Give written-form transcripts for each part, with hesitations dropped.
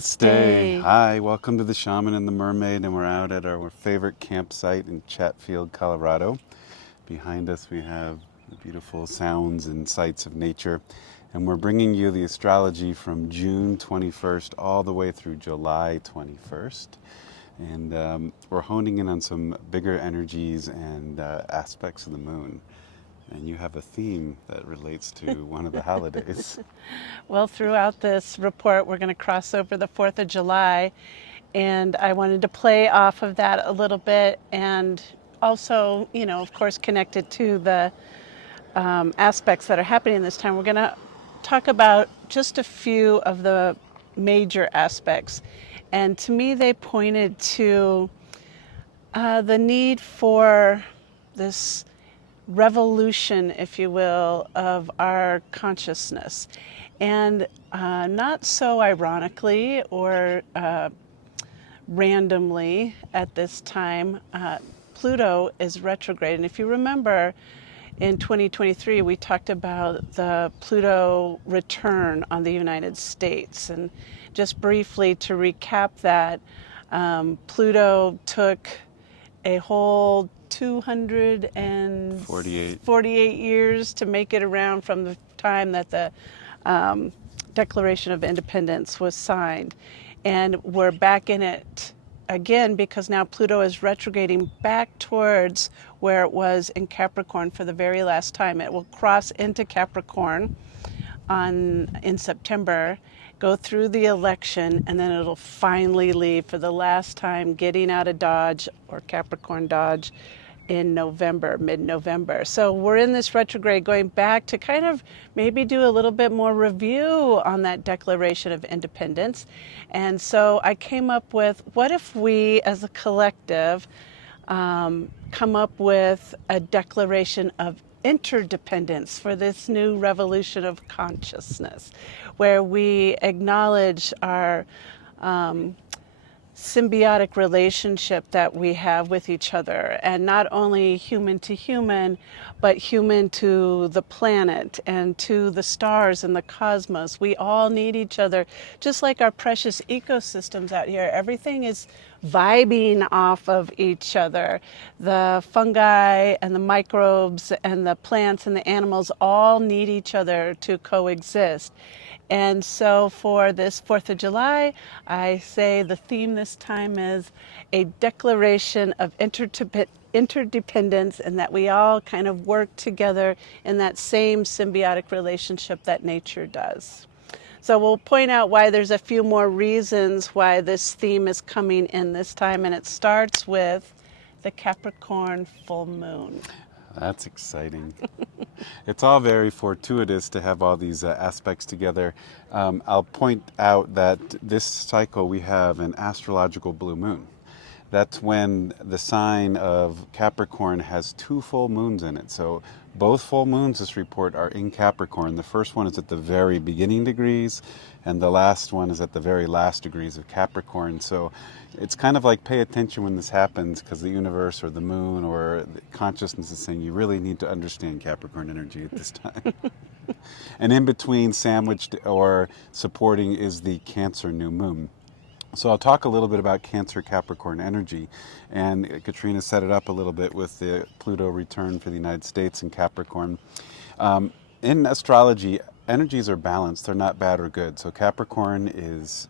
Namaste. Hi, welcome to the Shaman and the Mermaid, and we're out at our favorite campsite in Chatfield, Colorado. Behind us we have the beautiful sounds and sights of nature, and we're bringing you the astrology from June 21st all the way through July 21st. And we're honing in on some bigger energies and aspects of the moon. And you have a theme that relates to one of the holidays. Well, throughout this report, we're going to cross over the 4th of July, and I wanted to play off of that a little bit and also, of course, connected to the aspects that are happening this time. We're going to talk about just a few of the major aspects. And to me, they pointed to the need for this revolution, if you will, of our consciousness. And not so ironically or randomly at this time, Pluto is retrograde. And if you remember, in 2023, we talked about the Pluto return on the United States. And just briefly to recap that, Pluto took a whole 248 years to make it around from the time that the Declaration of Independence was signed. And we're back in it again because now Pluto is retrograding back towards where it was in Capricorn for the very last time. It will cross into Capricorn in September, go through the election, and then it'll finally leave for the last time, getting out of Dodge or Capricorn Dodge in November, mid-November. So we're in this retrograde going back to kind of maybe do a little bit more review on that Declaration of Independence. And so I came up with, what if we as a collective come up with a declaration of interdependence for this new revolution of consciousness, where we acknowledge our symbiotic relationship that we have with each other, and not only human to human, but human to the planet and to the stars and the cosmos. We all need each other, just like our precious ecosystems out here. Everything is vibing off of each other. The fungi and the microbes and the plants and the animals all need each other to coexist. And so for this 4th of July, I say the theme this time is a declaration of interdependence, and that we all kind of work together in that same symbiotic relationship that nature does. So we'll point out why there's a few more reasons why this theme is coming in this time, and it starts with the Capricorn full moon. That's exciting. It's all very fortuitous to have all these aspects together. I'll point out that this cycle we have an astrological blue moon. That's when the sign of Capricorn has 2 full moons in it. So both full moons this report are in Capricorn. The first one is at the very beginning degrees, and the last one is at the very last degrees of Capricorn. So it's kind of like pay attention when this happens, because the universe or the moon or the consciousness is saying you really need to understand Capricorn energy at this time. And in between, sandwiched or supporting, is the Cancer new moon. So I'll talk a little bit about Cancer Capricorn energy, and Katrina set it up a little bit with the Pluto return for the United States and Capricorn. In astrology, energies are balanced. They're not bad or good. So Capricorn is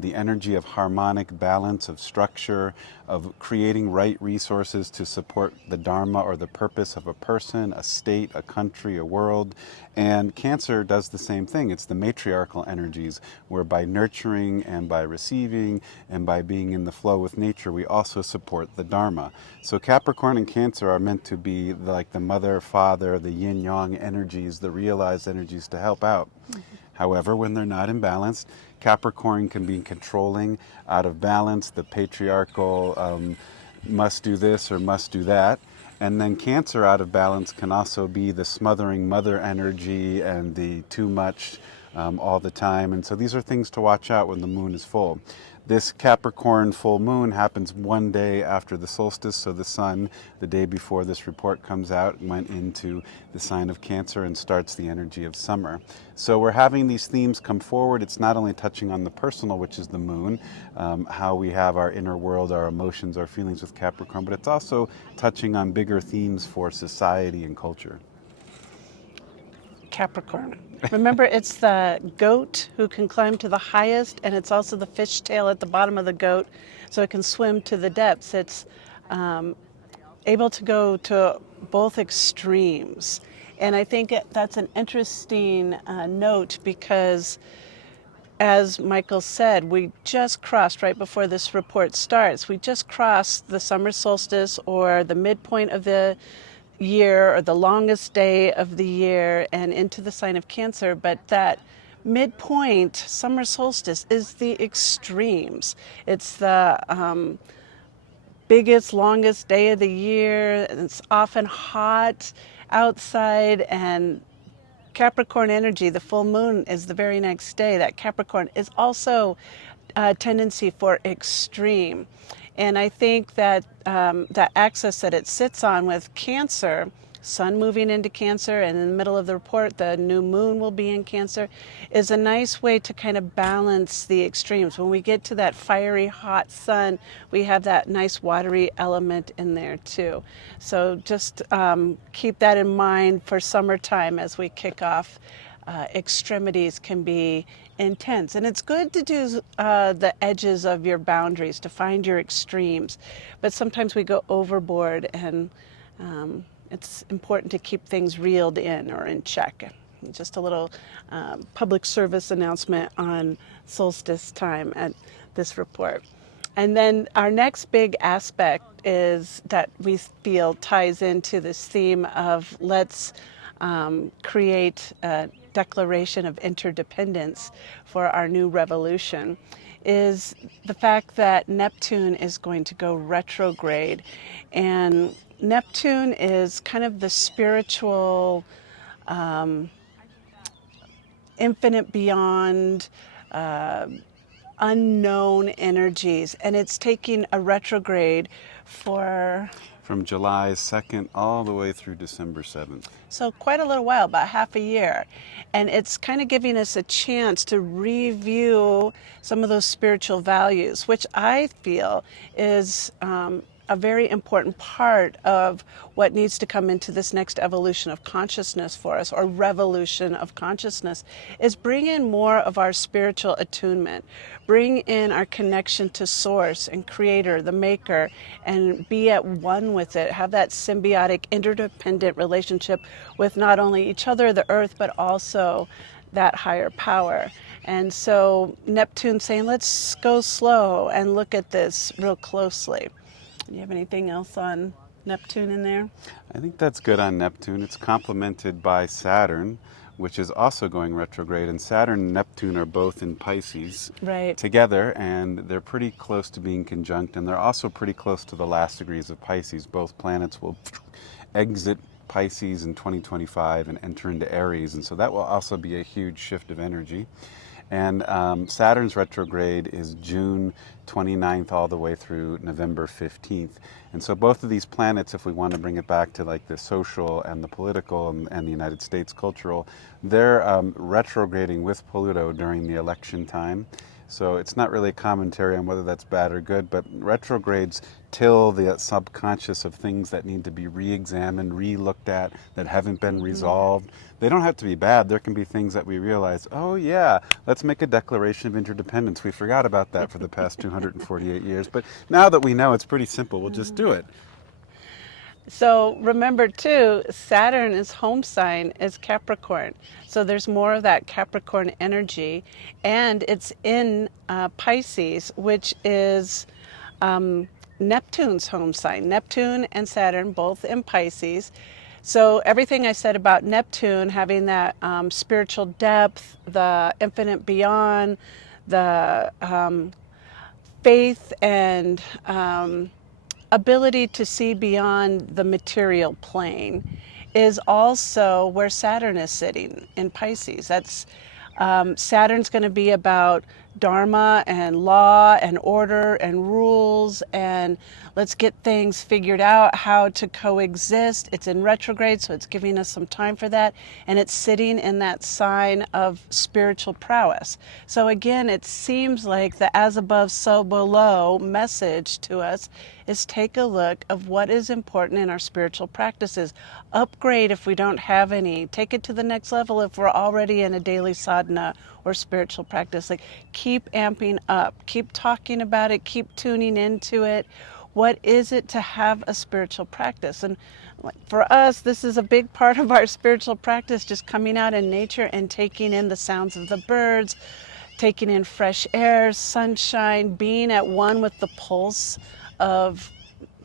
the energy of harmonic balance, of structure, of creating right resources to support the dharma or the purpose of a person, a state, a country, a world. And Cancer does the same thing. It's the matriarchal energies, where by nurturing and by receiving and by being in the flow with nature, we also support the dharma. So Capricorn and Cancer are meant to be like the mother, father, the yin-yang energies, the realized energies to help out. Mm-hmm. However, when they're not imbalanced, Capricorn can be controlling, out of balance, the patriarchal must do this or must do that. And then Cancer out of balance can also be the smothering mother energy and the too much all the time. And so these are things to watch out when the moon is full. This Capricorn full moon happens one day after the solstice, so the sun, the day before this report comes out, went into the sign of Cancer and starts the energy of summer. So we're having these themes come forward. It's not only touching on the personal, which is the moon, how we have our inner world, our emotions, our feelings with Capricorn, but it's also touching on bigger themes for society and culture. Capricorn. Remember, it's the goat who can climb to the highest, and it's also the fishtail at the bottom of the goat, so it can swim to the depths. It's able to go to both extremes. And I think that's an interesting note because, as Michael said, we just crossed, right before this report starts, we just crossed the summer solstice, or the midpoint of the year, or the longest day of the year, and into the sign of Cancer. But that midpoint, summer solstice, is the extremes. It's the biggest, longest day of the year, and it's often hot outside, and Capricorn energy, the full moon is the very next day. That Capricorn is also a tendency for extreme. And I think that that axis that it sits on with Cancer, Sun moving into Cancer, and in the middle of the report, the new moon will be in Cancer, is a nice way to kind of balance the extremes. When we get to that fiery, hot sun, we have that nice watery element in there too. So just keep that in mind for summertime as we kick off. Extremities can be intense, and it's good to do the edges of your boundaries to find your extremes, but sometimes we go overboard, and it's important to keep things reeled in or in check. Just a little public service announcement on solstice time at this report. And then our next big aspect is that we feel ties into this theme of let's create a declaration of interdependence for our new revolution, is the fact that Neptune is going to go retrograde. And Neptune is kind of the spiritual, infinite beyond, unknown energies, and it's taking a retrograde for From July 2nd all the way through December 7th. so quite a little while, about half a year. And it's kind of giving us a chance to review some of those spiritual values, which I feel is a very important part of what needs to come into this next evolution of consciousness for us, or revolution of consciousness, is bring in more of our spiritual attunement, bring in our connection to source and creator, the maker, and be at one with it, have that symbiotic, interdependent relationship with not only each other, the earth, but also that higher power. And so Neptune saying, let's go slow and look at this real closely. Do you have anything else on Neptune in there? I think that's good on Neptune. It's complemented by Saturn, which is also going retrograde. And Saturn and Neptune are both in Pisces Right. together, and they're pretty close to being conjunct, and they're also pretty close to the last degrees of Pisces. Both planets will exit Pisces in 2025 and enter into Aries, and so that will also be a huge shift of energy. And Saturn's retrograde is June 29th all the way through November 15th. And so both of these planets, if we want to bring it back to like the social and the political and the United States cultural, they're retrograding with Pluto during the election time. So it's not really a commentary on whether that's bad or good, but retrogrades till the subconscious of things that need to be re-examined, re-looked at, that haven't been resolved. They don't have to be bad. There can be things that we realize, oh yeah, let's make a declaration of interdependence. We forgot about that for the past 248 years. But now that we know, it's pretty simple. We'll just do it. So remember too, Saturn's home sign is Capricorn. So there's more of that Capricorn energy, and it's in Pisces, which is Neptune's home sign. Neptune and Saturn both in Pisces. So everything I said about Neptune having that spiritual depth, the infinite beyond, the faith and ability to see beyond the material plane, is also where Saturn is sitting in Pisces. That's Saturn's going to be about dharma and law and order and rules, and let's get things figured out how to coexist. It's in retrograde, so it's giving us some time for that, and it's sitting in that sign of spiritual prowess. So again, it seems like the as above so below message to us is take a look of what is important in our spiritual practices. Upgrade if we don't have any. Take it to the next level if we're already in a daily sadhana or spiritual practice. Like, keep amping up, keep talking about it, keep tuning into it. What is it to have a spiritual practice? And for us, this is a big part of our spiritual practice, just coming out in nature and taking in the sounds of the birds, taking in fresh air, sunshine, being at one with the pulse of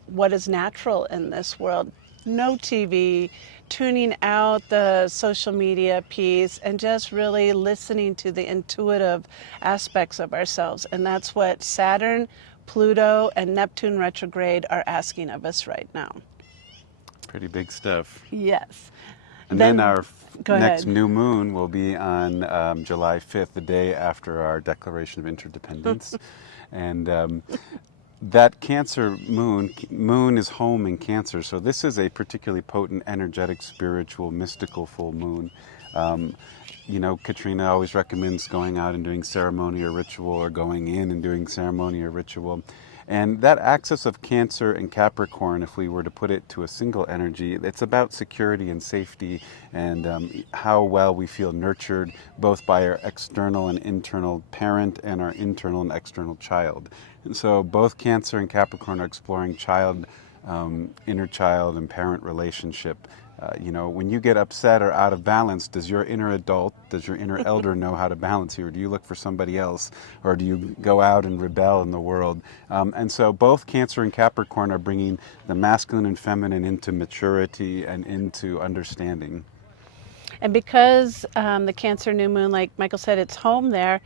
what is natural in this world. No TV, tuning out the social media piece, and just really listening to the intuitive aspects of ourselves. And that's what Saturn, Pluto, and Neptune retrograde are asking of us right now. Pretty big stuff. Yes. And then our go next ahead. new moon will be on July 5th, the day after our Declaration of Interdependence. And that Cancer moon is home in Cancer, so this is a particularly potent, energetic, spiritual, mystical full moon. You know, Katrina always recommends going out and doing ceremony or ritual, or going in and doing ceremony or ritual. And that axis of Cancer and Capricorn, if we were to put it to a single energy, it's about security and safety, and how well we feel nurtured both by our external and internal parent and our internal and external child. And so both Cancer and Capricorn are exploring child, inner child and parent relationship. You know, when you get upset or out of balance, does your inner adult, does your inner elder know how to balance you? Or do you look for somebody else? Or do you go out and rebel in the world? And so both Cancer and Capricorn are bringing the masculine and feminine into maturity and into understanding. And because the Cancer new moon, like Michael said, it's home there,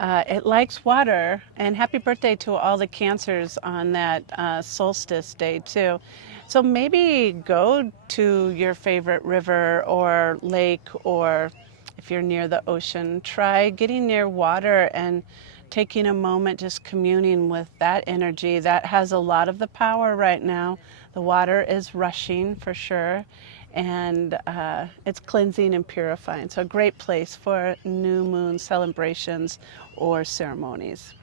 it likes water. And happy birthday to all the Cancers on that solstice day too. So maybe go to your favorite river or lake, or if you're near the ocean, try getting near water and taking a moment just communing with that energy. That has a lot of the power right now. The water is rushing for sure, and it's cleansing and purifying. So a great place for new moon celebrations or ceremonies.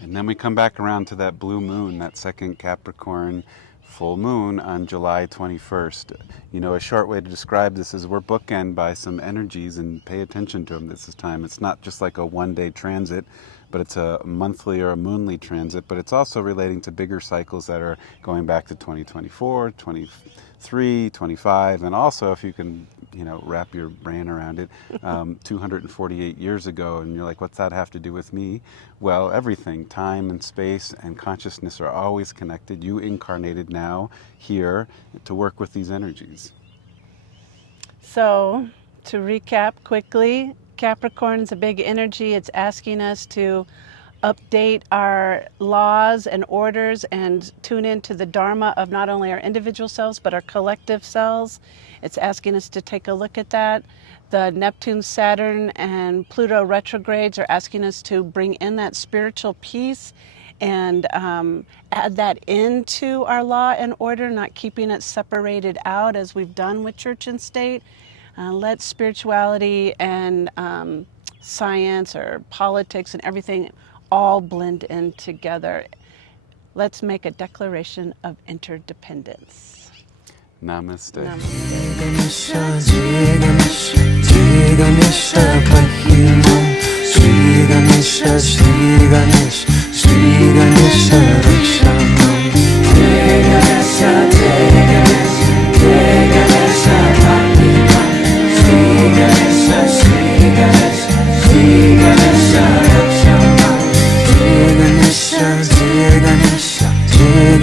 And then we come back around to that blue moon, that second Capricorn full moon on July 21st. You know, a short way to describe this is we're bookend by some energies, and pay attention to them this time. It's not just like a one-day transit, but it's a monthly or a moonly transit, but it's also relating to bigger cycles that are going back to 2024, 23, 25, and also, if you can, you know, wrap your brain around it, 248 years ago, and you're like, what's that have to do with me? Well, everything. Time and space and consciousness are always connected. You incarnated now here to work with these energies. So, to recap quickly, Capricorn's a big energy. It's asking us to update our laws and orders and tune into the dharma of not only our individual selves but our collective selves. It's asking us to take a look at that. The Neptune, Saturn, and Pluto retrogrades are asking us to bring in that spiritual peace and add that into our law and order, not keeping it separated out as we've done with church and state. Let spirituality and science or politics and everything all blend in together. Let's make a declaration of interdependence. Namaste.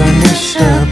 Ganesha